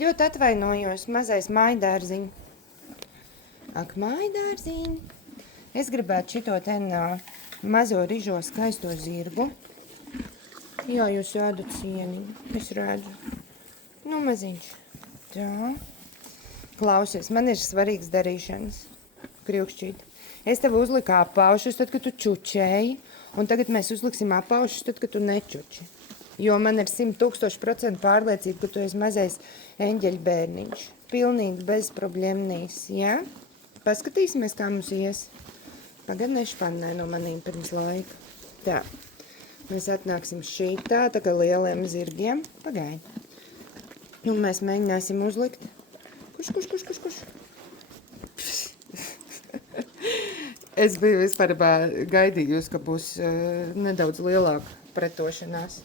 ļoti atvainojos, mazais mājdārziņ. Ak, mājdārziņ. Es gribētu šito ten mazo rižo skaisto zirgu. Jā, jūs ēdat sieniņu. Es redzu. Nu, maziņš. Tā. Klausies, man ir svarīgs darīšanas. Kriukšķīt. Es tev uzliku apaušus, tad, kad tu čučēji. Un tagad mēs uzliksim apaušus, tad, kad tu nečuči. Jo man ir 100,000% pārliecība, ka tu esi mazais eņģeļbērniņš. Pilnīgi bez problēmnīs, jā? Paskatīsimies, kā mums ies. Pagad nešpannē no manīm pirms laika. Tā. Mēs atnāksim šītā, tā kā lieliem zirgiem. Pagaidi. Nu, mēs mēģināsim uzlikt. Kurš? Es biju vispār gaidījusi, ka būs nedaudz lielāka pretošanās.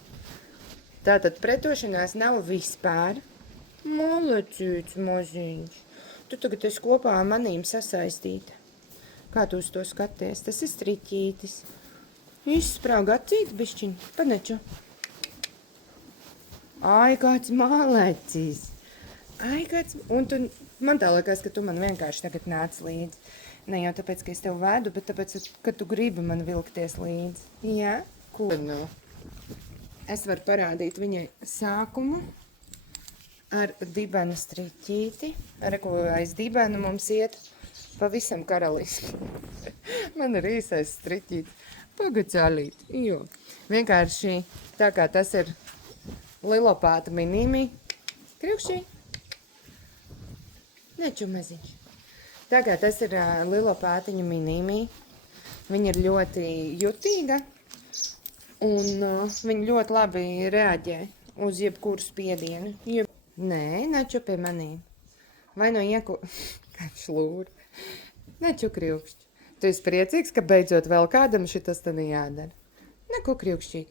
Tātad pretošanās nav vispār. Malacīts maziņš. Tu tagad esi kopā ar manīm sasaistīta. Kā tu uz to skaties? Tas ir striķītis. Izsprauga acīt bišķiņ. Paneču. Ai, kāds malacīs. Ai, kāds... Un tu... Man tā liekas, ka tu man vienkārši tagad nāc līdzi. Ne jau tāpēc, ka es tev vedu, bet tāpēc, ka tu gribi man vilkties līdzi. Jā? Ko nu? Es varu parādīt viņai sākumu ar dibena striķīti. Ar ko aiz dibena mums iet pavisam karaliski. Man ir īsais striķītis. Pagacālīt, jo. Vienkārši tā kā tas ir lilopāta minīmī. Kriukšķī. Neču maziņš. Tā kā tas ir lilopātiņa minīmī. Viņa ir ļoti jutīga. Un viņa ļoti labi reaģē uz jebkuru spiedienu. Nē, neču pie manīm. Vai no Kāds šlūri. Neču kriukšķi. Tu esi priecīgs, ka beidzot vēl kādam šitas tad jādara. Neko kriukšķīt.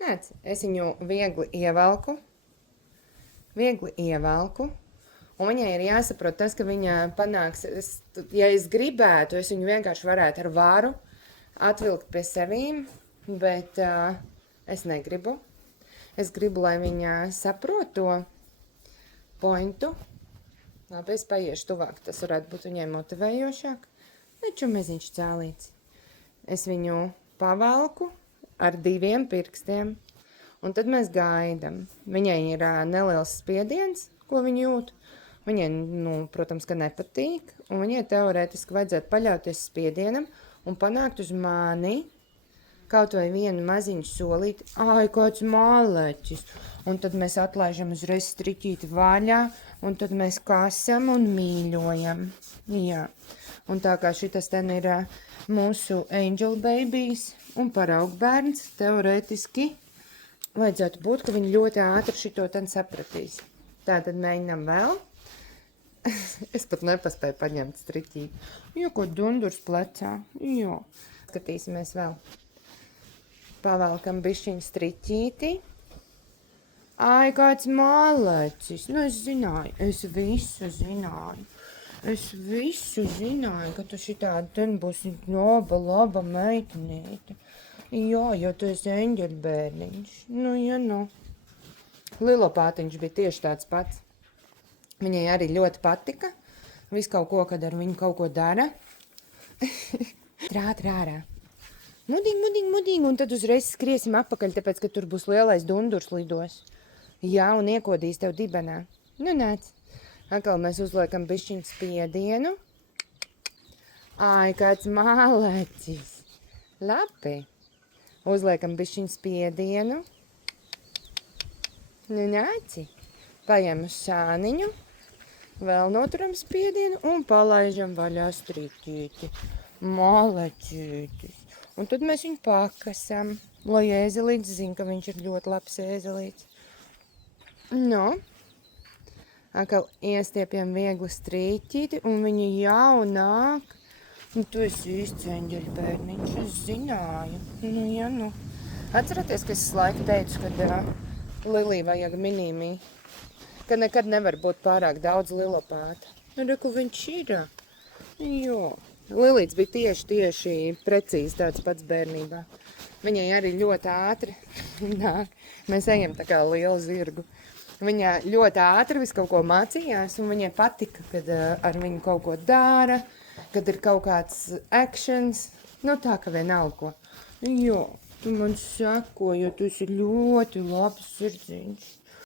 Nēc, es viņu viegli ievelku. Un viņai ir jāsaprot tas, ka viņa panāks, ja es gribētu, es viņu vienkārši varētu ar varu atvilkt pie sevīm, bet es negribu. Es gribu, lai viņa saprot to pointu. Labi, es paiešu tuvāk, tas varētu būt viņai motivējošāk. Neču meziņš cēlīts. Es viņu pavalku ar 2 pirkstiem, un tad mēs gaidam. Viņai ir neliels spiediens, ko viņa jūt. Viņai, protams, ka nepatīk, un viņai teorētiski vajadzētu paļauties spiedienam un panākt uz mani kaut vai vienu maziņu solīti. Ai, kāds māleķis! Un tad mēs atlaižam uzreiz striķīti vaļā, un tad mēs kasam un mīļojam. Jā. Un tā kā šitas ten ir mūsu angel babies un paraugbērns, teorētiski vajadzētu būt, ka viņi ļoti ātri šito ten sapratīs. Tātad mēģinam vēl. Es pat nepaspēju paņemt striķīti. Jo, ko dundurs plecā. Jo. Skatīsimies vēl. Pavalkam bišķiņu striķīti. Ai, kāds mālecis. Nu, es zināju. Es visu zināju, ka tu šitādi ten būsi laba meitenīte. Jā, jo tu esi eņģeļbērniņš. Nu, ja nu. Lilopātiņš bija tieši tāds pats. Viņai arī ļoti patika. Viss kaut ko, kad ar viņu kaut ko dara. Trā. Mudīgi. Un tad uzreiz skriesim apakaļ, tāpēc, ka tur būs lielais dundurs lidos. Jā, un iekodīs tev dibenā. Nu, nāc. Atkal mēs uzliekam bišķiņu spiedienu. Ai, kāds mālecis. Labi. Uzliekam bišķiņu spiedienu. Nu, nāci. Paņem uz sāniņu. Vēl noturam spiedienu un palaižam vaļā striķīti. Malečītis. Un tad mēs viņu pakasam, lai ēzelīts zina, ka viņš ir ļoti labs ēzelīts. No. Atkal iestiepjam viegli striķīti un viņi jau nāk. Un tu esi īsts eņģeļbērniņš, es zināju. Nu, ja nu. Atceraties, ka es laiku teicu, kad Lilī vajag minīmī. Ka nekad nevar būt pārāk daudz lilopāta. Nu, reku viņš ir. Jo. Lilīts bija tieši precīzi tāds pats bērnībā. Viņai arī ļoti ātri nāk. Mēs ejam tā kā lielu zirgu. Viņa ļoti ātri visu kaut ko mācījās, un viņai patika, kad ar viņu kaut ko dara, kad ir kaut kāds actions. Nu, tā ka vienalga ko. Jo, tu man sako, jo tu esi ļoti labs sirdziņš.